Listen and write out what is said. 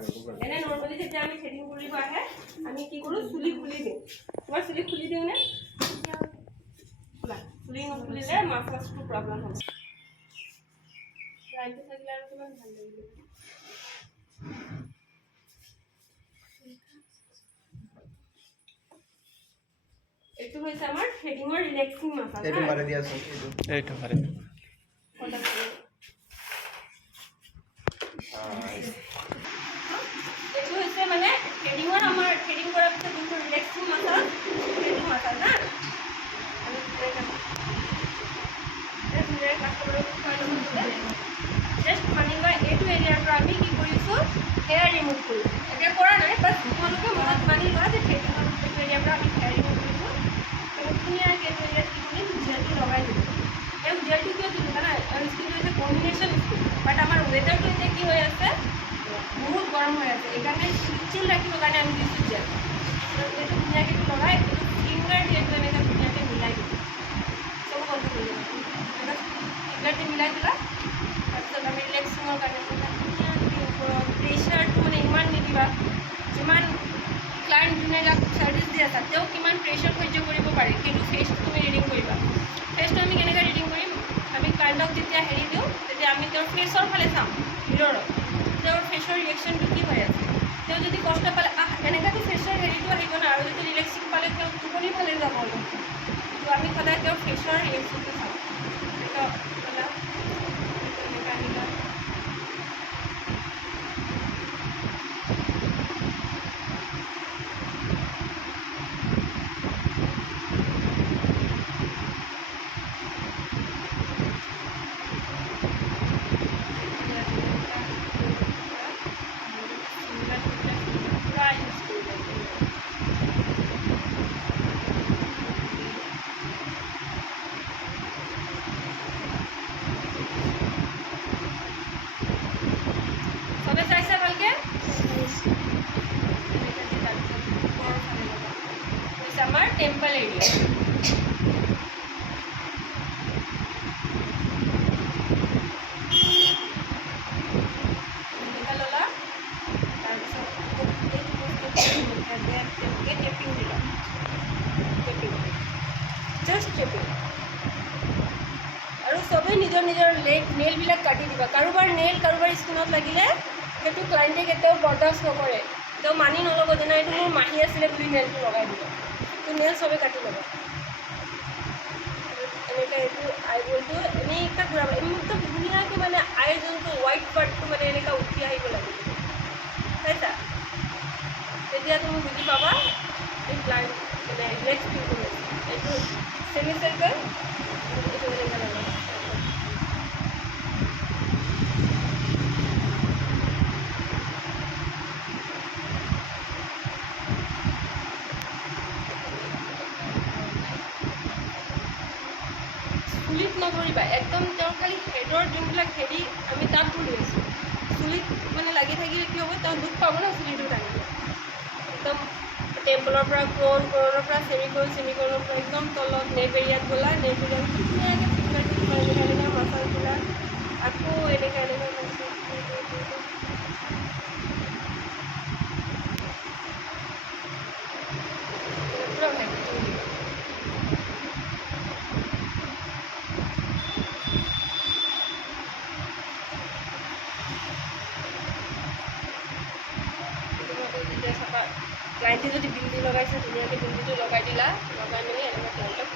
এনে নৰ্মেলি যেতিয়া আমি থ্ৰেডিং কৰিব আহে আমি কি কৰোঁ চুলি খুলি দিওঁ তোমাৰ চুলি খুলি দিওঁনে চুলি নুখুলিলে মাছাজটো প্ৰব্লেম হ'ব লাইনটো থাকিলে আৰু কিমান ভাল লাগিব এইটো হৈছে আমাৰ থ্ৰেডিঙৰ ৰিলেক্সিং মাছাজ এইটো মাৰি দিয়াচোন এইটো মাৰি এইটো হৈছে মানে থ্ৰেডিঙৰ আমাৰ থ্ৰেডিং কৰাৰ পিছত যোনটো ৰিলেক্সিং মাছাজ সেইটো মাছাজ না জাষ্ট মানি লোৱা এইটো এৰিয়াৰ পৰা আমি কি কৰিছোঁ হেয়াৰ ৰিমুভ কৰিছোঁ এতিয়া কৰা নাই বাছ তোমালোকে মনত মানি লোৱা যে থ্ৰেডিঙৰ এইটো এৰিয়াৰ পৰা আমি হেয়াৰ ৰিমুভ কৰিছোঁ ধুনীয়াকৈ এইটো এৰিয়াত কি কৰিম জেলটো লগাই দিলোঁ এই জেলটো কিয় দিলোঁ জানা আৰু স্কিনটো হৈছে কম্বিনেশ্যন স্কিন বাট আমাৰ ৱেডাৰটো এতিয়া কি হৈ আছে বহুত গৰম হৈ আছে এইকাৰণে চিল ৰাখিবৰ কাৰণে আমি দিছোঁ জেল এইটো ধুনীয়াকৈ লগাই এইটো ফিংগাৰ দি এইটো এনেকৈ ধুনীয়াকৈ মিলাই দিওঁ চব বন্ধ কৰি দিওঁ ফিংগাৰ দি মিলাই দিলা তাৰপিছত আমি ৰিলেক্সিঙৰ কাৰণে ধুনীয়াকৈ ওপৰত প্ৰেছাৰটো মানে ইমান নিদিবা যিমান ক্লাইণ্ট যোনে যাক চাৰ্ভিছ দি আছা তেওঁ কিমান প্ৰেছাৰ সহ্য কৰিব পাৰে সেইটো ফেচটো তুমি ৰিডিং কৰিবা ফেচটো আমি কেনেকৈ ৰিডিং কৰিম আমি ক্লাইণ্টক যেতিয়া হেৰি দিওঁ তেতিয়া আমি তেওঁৰ ফেচৰ ফালে চাম মিৰৰত তেওঁৰ ফেচৰ ৰিয়েকশ্যনটো কি হৈ আছে তেওঁ যদি কষ্ট পালে এনেকুৱাতো ফেচৰ হেৰিটো আহিব না আৰু যদি ৰিলেক্সিং পালে তেওঁ টোপনি ফালে যাব তো আমি সদায় তেওঁৰ ফেচৰ ৰিয়েকশ্যনটো চাওঁ এনেকৈ আহিলা সবে চাইছে ভালকে আমাৰ টেম্পল এৰিয়া ললা তাৰপিছত এইটো টেপিং দিলা টেপিং জাষ্ট টেপিং আৰু চবেই নিজৰ নিজৰ নেইলবিলাক কাটি দিবা কাৰোবাৰ নেইল কাৰোবাৰ স্কিনত লাগিলে সেইটো ক্লাইণ্টে কেতিয়াও বৰদাস্ত নকৰে তেওঁ মানি নল'ব যে এইটো মোৰ মাহী আছিলে বুলি নেইলটো লগাই দিব তো নেইল চবেই কাটি ল'ব এনেকৈ এইটো আইবলটো এনেকৈ ঘূৰাব একদম ধুনীয়াকৈ মানে আইৰ যোনটো হোৱাইট পাৰ্টটো মানে এনেকৈ উঠি আহিব লাগিব চাইছা তেতিয়া তুমি বুজি পাবা এই ক্লাইণ্ট মানে ৰিলেক্স ফিল কৰি আছে এইটো চেমি চাৰ্কেল এইটো এনেকৈ লগাব চুলিত নধৰিবা একদম তেওঁৰ খালি হেডৰ যোনবিলাক হেৰি আমি তাত ধৰি আছোঁ চুলিত মানে লাগি থাকিলে কি হ'ব তেওঁ দুখ পাব ন চুলিটো টানিলে একদম টেম্পলৰ পৰা ক্ৰণৰ পৰা চেমিকৰণৰ পৰা একদম তলত নেপ এৰিয়াত গ'লা নেপ এৰিয়াত ধুনীয়াকৈ ফিংগাৰটো এনেকৈ মাছাজ দিলা আকৌ এনেকৈ পূৰা ভাগ্য ক্লাইণ্টে যদি বিন্দি লগাইছে ধুনীয়াকৈ বিন্দিটো লগাই দিলা লগাই মেলি এনেকৈ তেওঁলোকক